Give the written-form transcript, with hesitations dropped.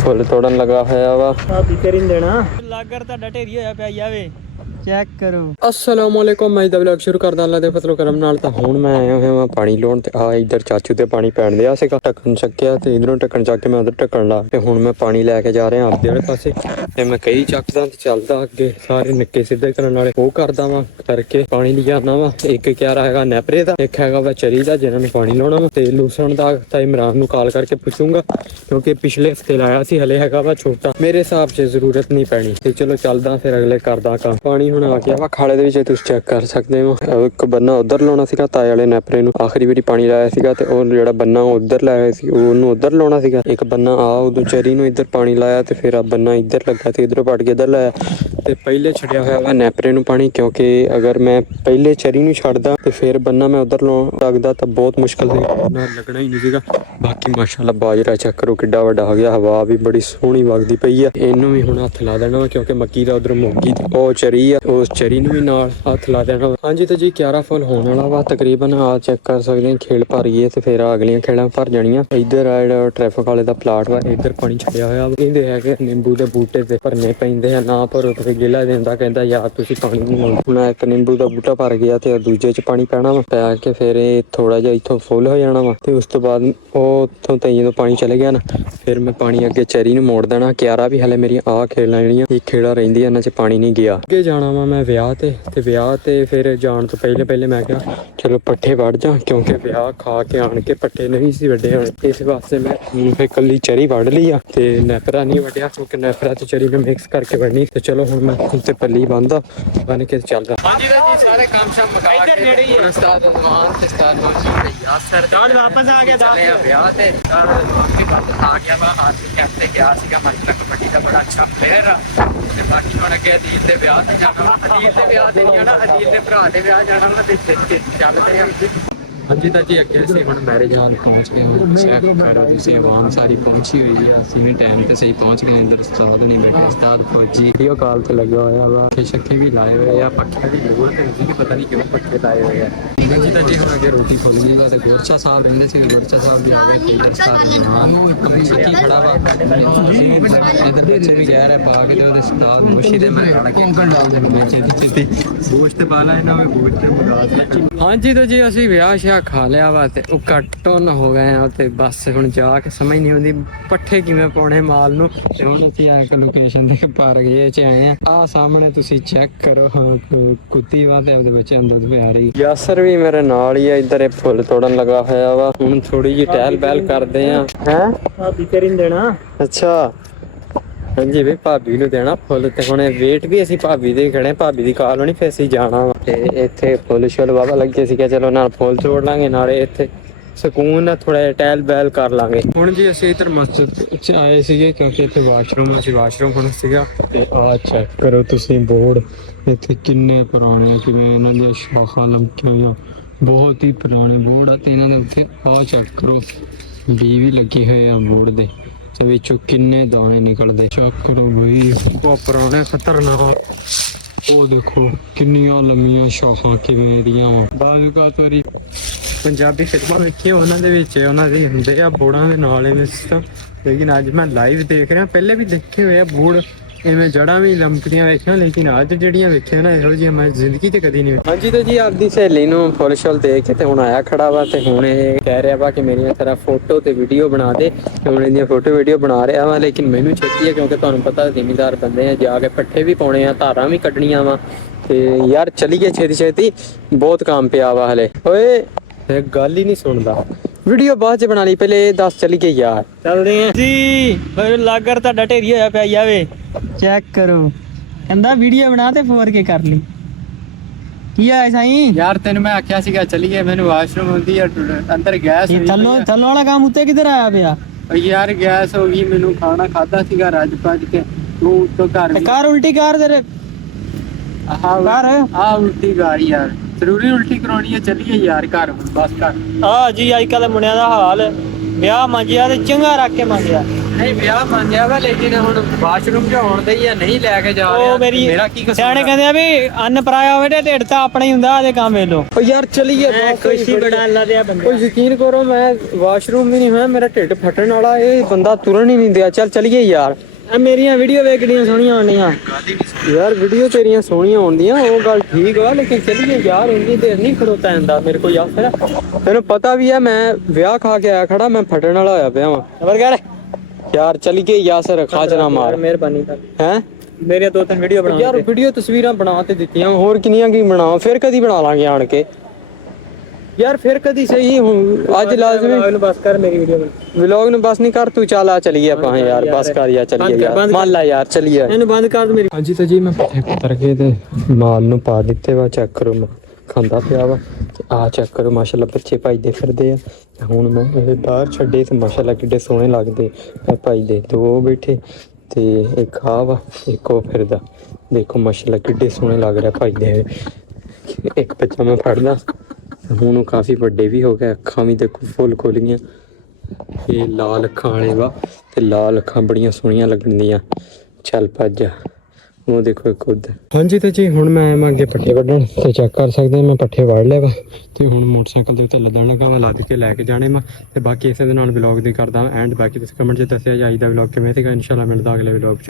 Full तोड़न लगा होया वा करी देना लागर ਤੁਹਾਡਾ ਢੇਰੀ ਹੋਇਆ ਪਿਆ ਜਾਵੇ ਚੈੱਕ ਕਰੋ। अस्सलाम वालेकुम मैं दा व्लॉग शुरू करदा अल्लाह दे फजलो करम नाल। ਤਾਂ ਹੁਣ ਮੈਂ ਆਇਆ ਹੋਇਆ ਪਾਣੀ ਲਾਉਣ ਤੇ ਆ ਇੱਧਰ ਚਾਚੂ ਤੇ ਪਾਣੀ ਪੈਣ ਦਿਆ ਸੀਗਾ। ਢੱਕਣ ਚੱਕਿਆ ਤੇ ਇਧਰੋਂ ਢੱਕਣ ਚੱਕ ਕੇ ਮੈਂ ਉਧਰ ਢੱਕਣ ਲਾ ਤੇ ਹੁਣ ਮੈਂ ਪਾਣੀ ਲੈ ਕੇ ਜਾ ਰਿਹਾ ਆਪਦੇ ਵਾਲੇ ਪਾਸੇ ਤੇ ਮੈਂ ਕਈ ਚੱਕਦਾ ਤੇ ਚੱਲਦਾ ਅੱਗੇ ਸਾਰੇ ਨਿੱਕੇ ਸਿੱਧੇ ਕਰਨ ਵਾਲੇ ਉਹ ਕਰਦਾ ਵਾਂ ਕਰਕੇ ਪਾਣੀ ਲਿਆਣਾ ਵਾ। ਇੱਕ ਕਿਆਰਾ ਹੈਗਾ ਨੈਪਰੇ ਦਾ, ਇੱਕ ਹੈਗਾ ਵਾ ਚਰੀ ਦਾ ਜਿਹਨਾਂ ਨੂੰ ਪਾਣੀ ਲਾਉਣਾ ਵਾ ਤੇ ਲੂਸਣ ਦਾ ਤਾਂ ਇਮਰਾਨ ਨੂੰ ਕਾਲ ਕਰਕੇ ਪੁੱਛੂੰਗਾ ਕਿਉਂਕਿ ਪਿਛਲੇ ਹਫਤੇ ਲਾਇਆ ਸੀ, ਹਲੇ ਹੈਗਾ ਵਾ ਛੋਟਾ, ਮੇਰੇ ਹਿਸਾਬ 'ਚ ਜ਼ਰੂਰਤ ਨਹੀਂ ਪੈਣੀ ਤੇ ਚਲੋ ਚੱਲਦਾ ਫਿਰ ਅਗਲੇ ਕਰਦਾ ਕੰਮ। ਪਾਣੀ ਹੁਣ ਆ ਗਿਆ ਵਾ ਖਾਲੇ ਦੇ ਵਿੱਚ, ਤੁਸੀਂ ਚੈੱਕ ਕਰ ਸਕਦੇ ਹੋ। ਇੱਕ ਬੰਨਾ ਉਧਰ ਲਾਉਣਾ ਸੀਗਾ ਤਾਏ ਵਾਲੇ ਨੈਪਰੇ ਨੂੰ, ਆਖਰੀ ਵਾਰੀ ਪਾਣੀ ਲਾਇਆ ਸੀਗਾ ਤੇ ਉਹ ਜਿਹੜਾ ਬੰਨਾ ਉਧਰ ਲਾਇਆ ਸੀ ਉਹਨੂੰ ਉਧਰ ਲਾਉਣਾ ਸੀਗਾ। ਇੱਕ ਬੰਨਾ ਆ ਉਦੋਂ ਚਰੀ ਨੂੰ ਇੱਧਰ ਪਾਣੀ ਲਾਇਆ ਤੇ ਫਿਰ ਆ ਬੰਨਾ ਇੱਧਰ ਲੱਗਾ ਤੇ ਇੱਧਰੋਂ ਪਟ ਕੇ ਇੱਧਰ ਲਾਇਆ ਤੇ ਪਹਿਲੇ ਛੱਡਿਆ ਹੋਇਆ ਵਾ ਨੈਪਰੇ ਨੂੰ ਪਾਣੀ, ਕਿਉਂਕਿ ਅਗਰ ਮੈਂ ਪਹਿਲੇ ਚਰੀ ਨੂੰ ਛੱਡਦਾ ਤੇ ਫਿਰ ਬੰਨਾ ਮੈਂ ਉਧਰ ਲਾਉਣ ਲੱਗਦਾ ਤਾਂ ਬਹੁਤ ਮੁਸ਼ਕਲ ਸੀ, ਨਾ ਲੱਗਣਾ ਹੀ ਨਹੀਂ ਸੀਗਾ। ਬਾਕੀ ਮਾਸ਼ਾਅੱਲਾ ਬਾਜਰਾ ਚੈੱਕ ਕਰੋ ਕਿੱਡਾ ਵੱਡਾ ਹੋ ਗਿਆ, ਹਵਾ ਵੀ ਬੜੀ ਸੋਹਣੀ ਵਗਦੀ ਪਈ ਆ। ਇਹਨੂੰ ਵੀ ਹੁਣ ਹੱਥ ਲਾ ਦੇਣਾ ਵਾ ਕਿਉਂਕਿ ਮੱਕੀ ਦਾ ਉਧਰ ਮੁੱਗੀ ਉਹ ਚਰੀ ਆ, ਉਸ ਚਰੀ ਨੂੰ ਵੀ ਨਾਲ ਹੱਥ ਲਾ ਦੇਣਾ ਵਾ। ਹਾਂਜੀ ਤਾਂ ਜੀ ਕਿਆਰਾ ਫੁੱਲ ਹੋਣ ਵਾਲਾ ਵਾ ਤਕਰੀਬਨ, ਆ ਚੈੱਕ ਕਰ ਸਕਦੇ ਖੇਲ ਭਰ ਗਈ ਤੇ ਫਿਰ ਅਗਲੀਆਂ ਖੇਲਾਂ ਭਰ ਜਾਣੀਆਂ। ਇੱਧਰ ਆ ਜਿਹੜਾ ਟ੍ਰੈਫਿਕ ਵਾਲੇ ਦਾ ਪਲਾਟ ਵਾ, ਇੱਧਰ ਪਾਣੀ ਛੱਡਿਆ ਹੋਇਆ ਵਾ। ਕਹਿੰਦੇ ਹੈਗੇ ਨਿੰਬੂ ਦੇ ਬੂਟੇ ਤੇ ਭਰਨੇ ਪੈਂਦੇ ਆ, ਨਾ ਭਰੋ ਤੇ ਗਿਲਾ ਦਿੰਦਾ, ਕਹਿੰਦਾ ਯਾਰ ਤੁਸੀਂ ਪਾਣੀ ਨਹੀਂ ਲਾਉਂਦੇ। ਹੁਣ ਇੱਕ ਨਿੰਬੂ ਦਾ ਬੂਟਾ ਭਰ ਗਿਆ ਤੇ ਦੂਜੇ 'ਚ ਪਾਣੀ ਪੈਣਾ ਵਾ, ਪੈ ਕੇ ਫਿਰ ਇਹ ਥੋੜਾ ਜਿਹਾ ਇੱਥੋਂ ਫੁੱਲ ਹੋ ਜਾਣਾ ਵਾ ਤੇ ਉਸ ਤੋਂ ਬਾਅਦ ਉਹ ਉੱਥੋਂ ਤਈ ਜਦੋਂ ਪਾਣੀ ਚਲੇ ਗਿਆ ਨਾ ਫਿਰ ਮੈਂ ਪਾਣੀ ਅੱਗੇ ਚਰੀ ਨੂੰ ਮੋੜ ਦੇਣਾ। ਕਿਆਰਾ ਵੀ ਹਲੇ ਮੇਰੀਆਂ ਆਹ ਖੇਲਾਂ ਜਿਹੜੀਆਂ ਇਹ ਖੇੜਾ ਰਹਿੰਦੀਆਂ ਇਹਨਾਂ 'ਚ ਪਾਣੀ ਨਹੀਂ ਗਿਆ। ਅੱਗੇ ਜਾਣਾ ਵਾ ਮੈਂ ਵਿਆਹ ਤੇ ਵਿਆਹ ਤੇ ਫਿਰ ਜਾਣ ਤੋਂ ਪਹਿਲੇ ਮੈਂ ਕਿਹਾ ਚਲੋ ਪੱਠੇ ਵੱਢ ਜਾ, ਕਿਉਂਕਿ ਵਿਆਹ ਖਾ ਕੇ ਆਣ ਕੇ ਪੱਠੇ ਨਹੀਂ ਸੀ ਵੱਡੇ ਹੋਣੇ, ਇਸ ਵਾਸਤੇ ਮੈਂ ਫਿਰ ਕੱਲੀ ਚਰੀ ਵੱਢ ਲਈ ਆ ਤੇ ਨੈਪਰਾ ਨਹੀਂ ਵੱਢਿਆ ਕਿਉਂਕਿ ਨੈਪਰਾ ਤੇ ਚਰੀ ਮੈਂ ਮਿਕਸ ਕਰਕੇ ਵੱਢਣੀ। ਤੇ ਚਲੋ ਹੁਣ ਮੈਂ ਉੱਤੇ ਪੱਲੀ ਬੰਨ ਕੇ ਚੱਲਦਾ। ਹਾਂਜੀ ਜੀ ਸਾਰੇ ਕੰਮ ਸ਼ਾਮ ਮੁਕਾ ਕੇ ਇੱਧਰ ਨੇੜੇ ਹੀ ਹੈ ਉਸਤਾਦ ਅਨਵਾਨ ਤੇ ਉਸਤਾਦ ਮੌਜੂਦ ਹੈ ਸਰਦਾਰ ਵਾਪਸ ਆ ਗਿਆ ਦਾ ਵਿਆਹ ਤੇ ਕਾਫੀ ਬਾਤ ਆ ਗਿਆ ਵਾ। ਹੱਥ ਕਹਿੰਦੇ ਗਿਆ ਸੀਗਾ ਮਤਲਬ ਕਬੱਡੀ ਦਾ ਬੜਾ ਅੱਛਾ ਪਲੇਅਰ ਆ ਤੇ ਬਾਕੀ ਹੁਣ ਅੱਗੇ ਅਦੀਲ ਦੇ ਵਿਆਹ ਤੇ ਜਾਣਾ, ਅਦੀਲ ਦੇ ਵਿਆਹ ਤੇ ਜਾਣਾ, ਅਦੀਲ ਦੇ ਭਰਾ ਦੇ ਵਿਆਹ ਜਾਣਾ ਵਾ ਤੇ ਚੱਲਦੇ ਆ। ਹਾਂਜੀ ਤਾਂ ਜੀ ਅੱਗੇ ਅਸੀਂ ਹੁਣ ਮੈਰਿਜ ਹਾਲ ਪਹੁੰਚ ਗਏ ਹਾਂ। ਚੈੱਕ ਕਰੋ ਤੁਸੀਂ ਆਵਾਮ ਸਾਰੀ ਪਹੁੰਚੀ ਹੋਈ ਹੈ, ਅਸੀਂ ਵੀ ਟਾਈਮ ਤੇ ਸਹੀ ਪਹੁੰਚ ਗਏ। ਇੱਧਰ ਉਸਤਾਦ ਨਹੀਂ ਬੈਠੇ, ਉਸਤਾਦ ਫੌਜੀ ਵੀਡੀਓ ਕਾਲ ਤੇ ਲੱਗਾ ਹੋਇਆ ਵਾ, ਪੱਖੇ ਵੀ ਲਾਏ ਹੋਏ ਆ, ਪੱਖੇ ਦੀ ਲੋੜ ਤੇ ਨਹੀਂ ਪਤਾ ਨਹੀਂ ਕਿਉਂ ਪੱਖੇ ਲਾਏ ਹੋਏ ਆ। ਹਾਂਜੀ ਤਾਂ ਜੀ ਹੁਣ ਅੱਗੇ ਰੋਟੀ ਖੋਲਣੀ ਵਾ ਤੇ ਗੁਰਚਾ ਸਾਹਿਬ ਰਹਿੰਦੇ ਸੀ, ਗੁਰਚਾ ਸਾਹਿਬ ਵੀ ਆ ਗਏ ਤੇ ਇੱਧਰ ਉਸਤਾਦ ਨਾਲ ਕਮਿਸ਼ਨ ਖੜਾ ਵਾ। ਇੱਧਰ ਬੱਚੇ ਵੀ ਕਹਿ ਰਹੇ ਪਾ ਕੇ ਤੇ ਉਹਦੇ ਉਸਤਾਦ ਮੁਸ਼ੀ ਦੇ ਮੈਂ ਖੜਾ ਕੇ ਬੱਚੇ ਗੋਸ਼ਤ ਪਾਲਾ ਇਹਨਾਂ ਵਿੱਚ ਗੋਸ਼ਤ ਮੰਗਾ ਦਿੱਤਾ। ਹਾਂਜੀ ਤਾਂ ਜੀ ਅਸੀਂ ਵਿਆਹ ਸ਼ਿਆ ਖਾ ਲਿਆ ਵਾ ਤੇ ਉਹ ਕੱਟੋਂ ਹੋ ਗਏ ਆ ਤੇ ਬਸ ਹੁਣ ਜਾ ਕੇ ਸਮਝ ਨਹੀਂ ਆਉਂਦੀ ਪੱਠੇ ਕਿਵੇਂ ਪਾਉਣੇ ਮਾਲ ਨੂੰ। ਤੇ ਹੁਣ ਅਸੀਂ ਆ ਕੇ ਲੋਕੇਸ਼ਨ ਦੇ ਪਰ ਗਏ ਚ ਆਏ ਆ ਸਾਹਮਣੇ ਤੁਸੀਂ ਚੈੱਕ ਕਰੋ ਕੁੱਤੀ ਵਾ ਤੇ ਉਹਦੇ ਵਿੱਚ ਅੰਦਰ ਪਿਆ ਰਹੀ। ਯਾਸਰ ਵੀ ਮੇਰੇ ਨਾਲ ਹੀ ਆ, ਇੱਧਰ ਇਹ ਫੁੱਲ ਤੋੜਨ ਲੱਗਾ ਹੋਇਆ ਵਾ। ਹੁਣ ਥੋੜੀ ਜਿਹੀ ਟਹਿਲ ਬਹਿਲ ਕਰਦੇ ਆ। ਹੈ ਭਾਬੀ ਕਰੀ ਦੇਣਾ। ਅੱਛਾ ਹਾਂਜੀ ਵੀ ਭਾਬੀ ਨੂੰ ਦੇਣਾ ਫੁੱਲ ਤੇ ਹੁਣ ਵੇਟ ਵੀ ਅਸੀਂ ਭਾਬੀ ਦੇ ਖੜੇ, ਭਾਬੀ ਦੀ ਕਾਲ ਹੋਣੀ ਫਿਰ ਅਸੀਂ ਜਾਣਾ ਵਾ। ਤੇ ਇੱਥੇ ਫੁੱਲ ਸ਼ੁੱਲ ਵਾਵਾ ਲੱਗੇ ਸੀ, ਚਲੋ ਨਾਲ ਫੁੱਲ ਤੋੜ ਲਾਂਗੇ ਨਾਲੇ ਇੱਥੇ ਸਕੂਨ ਨਾਲ ਥੋੜਾ ਜਿਹਾ ਟਹਿਲ ਬਹਿਲ ਕਰ ਲਾਂਗੇ। ਹੁਣ ਜੀ ਅਸੀਂ ਇੱਧਰ ਮਸਜਿਦ 'ਚ ਆਏ ਸੀਗੇ ਕਿਉਂਕਿ ਇੱਥੇ ਵਾਸ਼ਰੂਮ ਹੁਣ ਸੀਗਾ ਤੇ ਆਹ ਚੈੱਕ ਕਰੋ ਤੁਸੀਂ ਬੋਰਡ ਇੱਥੇ ਕਿੰਨੇ ਪੁਰਾਣੇ ਕਿਵੇਂ ਇਹਨਾਂ ਦੀਆਂ ਸ਼ਾਖਾਂ ਲਮਕੀਆਂ ਹੋਈਆਂ, ਬਹੁਤ ਹੀ ਪੁਰਾਣੇ ਬੋਰਡ ਆ ਤੇ ਇਹਨਾਂ ਦੇ ਉੱਤੇ ਆਹ ਚੈੱਕ ਕਰੋ ਵੀ ਲੱਗੇ ਹੋਏ ਆ ਬੋਰਡ ਦੇ ਤੇ ਵਿੱਚੋਂ ਕਿੰਨੇ ਦਾਣੇ ਨਿਕਲਦੇ। ਚੈੱਕ ਕਰੋ ਬਈ ਬਹੁਤ ਪੁਰਾਣੇ ਖਤਰਨਾਕ, ਉਹ ਦੇਖੋ ਕਿੰਨੀਆਂ ਲੰਮੀਆਂ ਸ਼ਾਖਾਂ ਕਿਵੇਂ ਦੀਆਂ ਵਾ। ਬਾਜ਼ੂਕਾਤ ਵਾਰੀ ਪੰਜਾਬੀ ਫਿਲਮਾਂ ਵੇਖੀਆਂ ਉਹਨਾਂ ਦੇ ਵਿੱਚ ਉਹਨਾਂ ਦੇ ਹੁੰਦੇ ਆ ਬੋਰਡਾਂ ਦੇ ਨਾਲ ਇਹ ਤਾਂ, ਲੇਕਿਨ ਅੱਜ ਮੈਂ ਲਾਈਵ ਦੇਖ ਰਿਹਾ। ਪਹਿਲੇ ਵੀ ਦੇਖੇ ਹੋਏ ਆ ਬੋਰਡ ਇਵੇਂ ਜੜ੍ਹਾਂ ਵੀ ਲਮਕਦੀਆਂ ਵੇਖੀਆਂ, ਲੇਕਿਨ ਅੱਜ ਜਿਹੜੀਆਂ ਵੇਖੀਆਂ ਨਾ ਇਹੋ ਜਿਹੀਆਂ ਮੈਂ ਜ਼ਿੰਦਗੀ 'ਚ ਕਦੀ ਨਹੀਂ ਵੇਖੀਆਂ। ਹਾਂਜੀ ਤਾਂ ਜੀ ਆਪਦੀ ਸਹੇਲੀ ਨੂੰ ਫੁੱਲ ਸ਼ੁੱਲ ਦੇ ਕੇ ਤੇ ਹੁਣ ਆਇਆ ਖੜਾ ਵਾ ਤੇ ਹੁਣ ਇਹ ਕਹਿ ਰਿਹਾ ਵਾ ਕਿ ਮੇਰੀਆਂ ਤਰ੍ਹਾਂ ਫੋਟੋ ਤੇ ਵੀਡੀਓ ਬਣਾ ਦੇ ਤੇ ਹੁਣ ਇਹਦੀਆਂ ਫੋਟੋ ਵੀਡੀਓ ਬਣਾ ਰਿਹਾ ਵਾ। ਲੇਕਿਨ ਮੈਨੂੰ ਛੇਤੀ ਹੈ ਕਿਉਂਕਿ ਤੁਹਾਨੂੰ ਪਤਾ ਜ਼ਿਮੀਂਦਾਰ ਬੰਦੇ ਆ, ਜਾ ਕੇ ਪੱਠੇ ਵੀ ਪਾਉਣੇ ਆ, ਧਾਰਾਂ ਵੀ ਕੱਢਣੀਆਂ ਵਾ ਤੇ ਯਾਰ ਚਲੀਏ ਛੇਤੀ ਬਹੁਤ ਕੰਮ ਪਿਆ ਵਾ ਹਲੇ। ਓਏ ਇਹ ਗੱਲ ਹੀ ਨਹੀਂ ਸੁਣਦਾ, ਵੀਡੀਓ ਬਾਅਦ 'ਚ ਬਣਾ ਲਈ, ਪਹਿਲੇ ਇਹ ਦੱਸ ਚਲੀਏ ਯਾਰ। ਚੱਲਦੇ ਆ ਜੀ ਫਿਰ ਲਾਗਰ ਤੁਹਾਡਾ ਢੇਰੀ ਹੋਇਆ ਪਿਆ ਜਾਵੇ ਚੈੱਕ ਕਰੋ। ਕਹਿੰਦਾ ਵੀਡੀਓ ਬਣਾ ਤੇ 4K ਕਰ ਲਈ। ਕੀ ਆ ਸਾਈਂ ਯਾਰ ਤੈਨੂੰ ਮੈਂ ਆਖਿਆ ਸੀਗਾ ਚਲੀਏ, ਮੈਨੂੰ ਵਾਸ਼ਰੂਮ ਹੁੰਦੀ ਆ ਅੰਦਰ ਗੈਸ ਥੱਲੋਂ ਵਾਲਾ ਕੰਮ ਉੱਤੇ ਕਿੱਧਰ ਆਇਆ ਪਿਆ ਯਾਰ, ਗੈਸ ਹੋ ਗਈ, ਮੈਨੂੰ ਖਾਣਾ ਖਾਦਾ ਸੀਗਾ ਰੱਜ ਭੱਜ ਕੇ, ਤੂੰ ਉੱਤੋਂ ਕਰ ਉਲਟੀ ਕਰ ਤੇਰੇ ਆਹ ਉਲਟੀ ਕਰ ਯਾਰ, ਜ਼ਰੂਰੀ ਉਲਟੀ ਕਰਾਉਣੀ ਹੈ। ਚੱਲੀਏ ਯਾਰ ਘਰ ਬਸ ਕਰ। ਆ ਜੀ ਅੱਜ ਕੱਲ ਮੁੰਡਿਆਂ ਦਾ ਹਾਲ, ਵਿਆਹ ਮੰਗਿਆ ਤੇ ਚੰਗਾ ਰੱਖ ਕੇ ਮੰਗਿਆ। ਨਹੀਂ ਵਿਆਹ ਮੰਨਿਆ ਵਾ ਲੇਕਿਨ ਹੁਣ ਵਾਸ਼ਰੂਮ ਚ ਆਉਣ ਦੇ ਜਾਂ ਨਹੀਂ ਲੈ ਕੇ ਜਾ ਉਹ ਮੇਰੀ ਮੇਰਾ ਕੀ ਕਸੂਰ ਸਿਆਣੇ ਕਹਿੰਦੇ ਆ ਵੀ ਅੰਨ ਪਰਾਇਆ ਹੋਵੇ ਤੇ ਢਿੱਡ ਤਾਂ ਆਪਣਾ ਹੀ ਹੁੰਦਾ ਆਦੇ ਕੰਮ ਵੇਲੋ ਓ ਯਾਰ ਚਲੀਏ ਖੁਸ਼ੀ ਬਣਾ ਲਾ ਦਿਆ ਬੰਦੇ ਕੋਈ ਯਕੀਨ ਕਰੋ ਮੈਂ ਵਾਸ਼ਰੂਮ ਵੀ ਨਹੀਂ ਹੋਇਆ ਮੇਰਾ ਢਿੱਡ ਫਟਣ ਵਾਲਾ ਇਹ ਬੰਦਾ ਤੁਰਨ ਹੀ ਨਹੀਂ ਦਿਆ ਚੱਲ ਚਲੀਏ ਯਾਰ ਆ ਮੇਰੀਆਂ ਵੀਡੀਓ ਵੇਖਣੀਆਂ ਸੋਹਣੀਆਂ ਆਉਂਦੀਆਂ ਯਾਰ ਵੀਡੀਓ ਤੇਰੀਆਂ ਸੋਹਣੀਆਂ ਆਉਂਦੀਆਂ ਉਹ ਗੱਲ ਠੀਕ ਵਾ ਲੇਕਿਨ ਚਲੀਏ ਯਾਰ ਇੰਨੀ ਦੇਰ ਨਹੀਂ ਖੜੋਤਾ ਜਾਂਦਾ ਮੇਰੇ ਕੋਲ ਯਾਰ ਫਿਰ ਤੈਨੂੰ ਪਤਾ ਵੀ ਆ ਮੈਂ ਵਿਆਹ ਖਾ ਕੇ ਆਇਆ ਖੜਾ ਮੈਂ ਫਟਣ ਵਾਲਾ ਹੋਇਆ ਪਿਆ ਵਾਂ ਖਬਰ ਕਰ ਯਾਰ ਚਲੀਏ ਯਾਸਰ ਖਾਜਨਾ ਮਾਰ ਮਿਹਰਬਾਨੀ ਕਰ ਹੈ ਮੇਰੇ ਦੋ ਤਿੰਨ ਵੀਡੀਓ ਬਣਾ ਯਾਰ ਵੀਡੀਓ ਤਸਵੀਰਾਂ ਬਣਾ ਤੇ ਦਿੱਤੀਆਂ ਹੋਰ ਕਿੰਨੀਆਂ ਕੀ ਬਣਾਵਾਂ ਫਿਰ ਕਦੀ ਬਣਾ ਲਾਂਗੇ ਆਣ ਕੇ ਯਾਰ ਫਿਰ ਕਦੀ ਸਹੀ ਹੁਣ ਅੱਜ ਲਾਜ਼ਮੀ ਇਹਨੂੰ ਬਸ ਕਰ ਮੇਰੀ ਵੀਡੀਓ ਵਲੌਗ ਨੂੰ ਬਸ ਨਹੀਂ ਕਰ ਤੂੰ ਚੱਲ ਆ ਚਲੀਏ ਆਪਾਂ ਯਾਰ ਬਸ ਕਰ ਯਾਰ ਚਲੀਏ ਯਾਰ ਮੰਨ ਲੈ ਯਾਰ ਚਲੀਏ ਇਹਨੂੰ ਬੰਦ ਕਰ ਦੇ ਮੇਰੀ ਹਾਂਜੀ ਤਾਂ ਜੀ ਮੈਂ ਪੱਠੇ ਕੁਤਰ ਕੇ ਤੇ ਮਾਲ ਨੂੰ ਪਾ ਦਿੱਤੇ ਵਾ ਚੈੱਕ ਕਰੋ ਖਾਂਦਾ ਪਿਆ ਵਾ ਤੇ ਆ ਚੈੱਕ ਕਰੋ ਮਾਸ਼ਾਅੱਲਾ ਬੱਚੇ ਭਜਦੇ ਫਿਰਦੇ ਆ ਤੇ ਹੁਣ ਮੈਂ ਇਹ ਬਾਹਰ ਛੱਡੇ ਤੇ ਮਾਸ਼ਾਅੱਲਾ ਕਿੱਡੇ ਸੋਹਣੇ ਲੱਗਦੇ ਆ ਭਜਦੇ ਦੋ ਬੈਠੇ ਤੇ ਇੱਕ ਆ ਵਾ ਇੱਕ ਉਹ ਫਿਰਦਾ ਦੇਖੋ ਮਾਸ਼ਾਅੱਲਾ ਕਿੱਡੇ ਸੋਹਣੇ ਲੱਗ ਰਿਹਾ ਭਜਦੇ ਹੋਏ ਇੱਕ ਬੱਚਾ ਮੈਂ ਫੜਦਾ ਹੁਣ ਉਹ ਕਾਫੀ ਵੱਡੇ ਵੀ ਹੋ ਗਏ ਅੱਖਾਂ ਵੀ ਦੇਖੋ ਫੁੱਲ ਖੁੱਲ ਗਈਆਂ ਇਹ ਲਾਲ ਅੱਖਾਂ ਵਾਲੇ ਵਾ ਤੇ ਲਾਲ ਅੱਖਾਂ ਬੜੀਆਂ ਸੋਹਣੀਆਂ ਲੱਗਣੀਆਂ ਚੱਲ ਭੱਜ ਉਹ ਦੇਖੋ ਖੁਦ ਹਾਂਜੀ ਤੇ ਜੀ ਹੁਣ ਮੈਂ ਅੱਗੇ ਪੱਠੇ ਵੱਢਣ ਤੇ ਚੈੱਕ ਕਰ ਸਕਦੇ ਮੈਂ ਪੱਠੇ ਵੱਢ ਲਿਆ ਵਾ ਤੇ ਹੁਣ ਮੋਟਰਸਾਈਕਲ ਦੇ ਉੱਤੇ ਲੱਦਣ ਲੱਗਾ ਵਾ ਲੱਦ ਕੇ ਲੈ ਕੇ ਜਾਣੇ ਮੈਂ ਤੇ ਬਾਕੀ ਇਸੇ ਦੇ ਨਾਲ ਵਲੌਗ ਦੀ ਕਰਦਾ ਐਂਡ ਬਾਕੀ ਤੁਸੀਂ ਕਮੈਂਟ 'ਚ ਦੱਸਿਆ ਜਾਈਦਾ ਵਲੌਗ ਕਿਵੇਂ ਸੀਗਾ ਇਨਸ਼ਾਅੱਲਾ ਮਿਲਦਾ ਅਗਲੇ ਵਲੌਗ 'ਚ